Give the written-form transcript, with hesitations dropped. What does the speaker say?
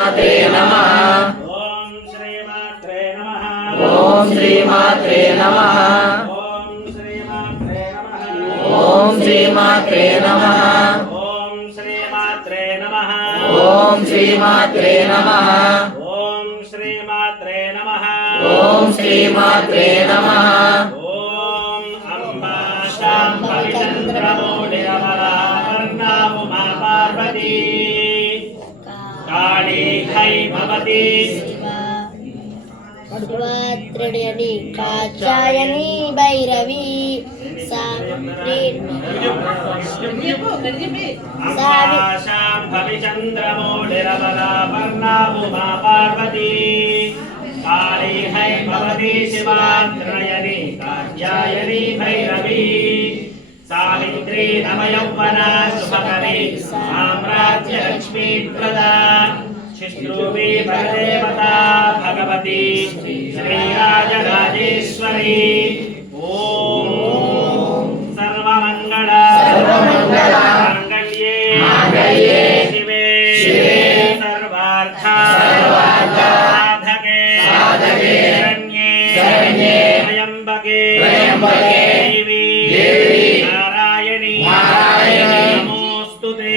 मात्रे नमः। ओम श्री मात्रे नमः। ओम श्री मात्रे नमः। ओम श्री मात्रे नमः। ओम श्री मात्रे नमः। ओम श्री मात्रे नमः। ओम श्री मात्रे नमः। ओम श्री मात्रे नमः। ओम श्री मात्रे नमः। ओम अम्बा शांभवी चंद्रमौलिरमला वर्णा उमा पार्वती काली हैमवती शिवात्रिणी कात्यायनी भैरवी अम्बा शांभवी चंद्रमौलिरमला वर्णा उमा पार्वती काली हैमवती शिवात्रिणी कात्यायनी भैरवी सावित्री नवयौवना शुभकरी साम्राज्य लक्ष्मी प्रदा शिश्रूपी परदेवता भगवती श्रीराजराजेश्वरी ओम सर्वमंगल मांगल्ये शिवे सर्वार्थ साधके शरण्ये त्र्यंबके देवी नारायणी नमोस्तुते।